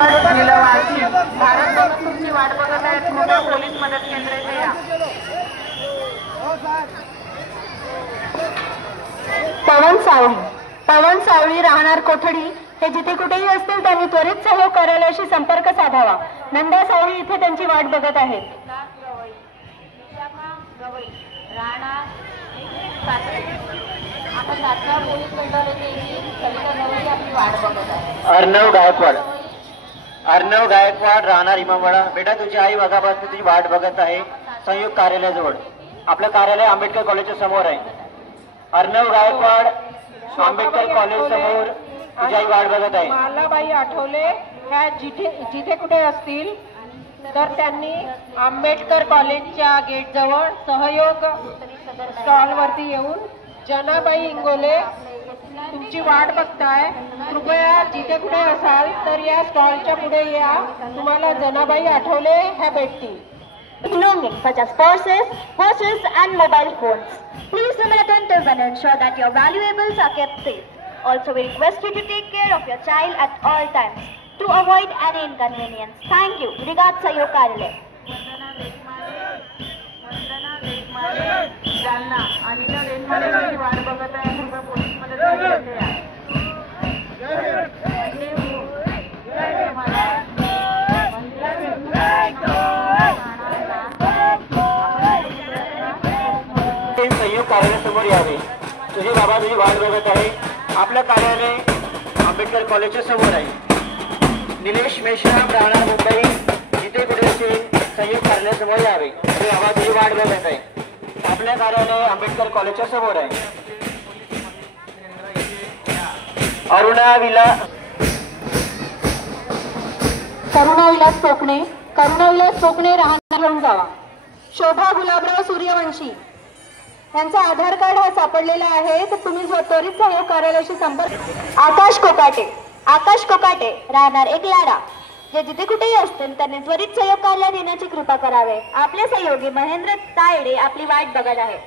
भारत तुमची वाट बघत आहेत. कृपया पोलीस मदत केंद्र इथे या. पवन सावळी राहणार कोठडी हे जिथे कुठेही असतील त्यांनी त्वरित सहयोग कार्यालयाशी संपर्क साधावा. नंदा सावळी इथे त्यांची वाट बघत आहेत. अर्णव गायकवाड राहणार इमामवाडा. बेटा तुझी आई बघापासून तुझी वाट बघत आहे संयुक्त कार्यालयाजवळ. आपलं कार्यालय आंबेडकर कॉलेजच्या समोर आहे. अर्णव गायकवाड आंबेडकर कॉलेज समोर तुझी आई वाट बघत आहे. मालाबाई आठवले ह्या जिथे कुठे असतील तर त्यांनी आंबेडकर कॉलेजच्या गेट जवळ सहयोग स्टॉल वरती येऊन जनाबाई इंगोले तुमची वाट बघताय. कृपया जिथे कुठे असाल तर या स्टॉलच्या पुढे या. तुम्हाला जनाबाई आठवले ह्या भेटतील. Belongings such as purses, watches and mobile phones. Please remain attentive and ensure that your valuables are kept safe. Also, we request you to take care of your child at all times to avoid any inconvenience. Thank you. Regards, Sayok Karale. Jalna Anita Deshmane तुमची वाट बघत आहे. कृपया police मदत केंद्र इथे या. संयुक्त कार्यालयासमोर यावे. तुझे बाबा तुझी वाट बघत आहे. आपलं कार्यालय आंबेडकर कॉलेजच्या समोर आहे. निलेश मेश्राम राहणार मुंबई जिथे कुठे असेल संयुक्त कार्यालयासमोर यावे. तुझे बाबा तुझी वाट बघत आहे. आपलं कार्यालय आंबेडकर कॉलेजच्या समोर आहे. करुणा विलास कोकणे राहणार घेऊन जावा. शोभा गुलाबराव सूर्यवंशी यांचा आधार कार्ड हा सापडलेला आहे तर तुम्ही त्वरित सहयोग कार्यालयाशी संपर्क. आकाश कोकाटे राहणार एकलाडा जे जिथे कुठेही असतील त्यांनी त्वरित सहयोग कार्यालयात येण्याची कृपा करावे. आपले सहयोगी महेंद्र तायडे आपली वाट बघत आहे.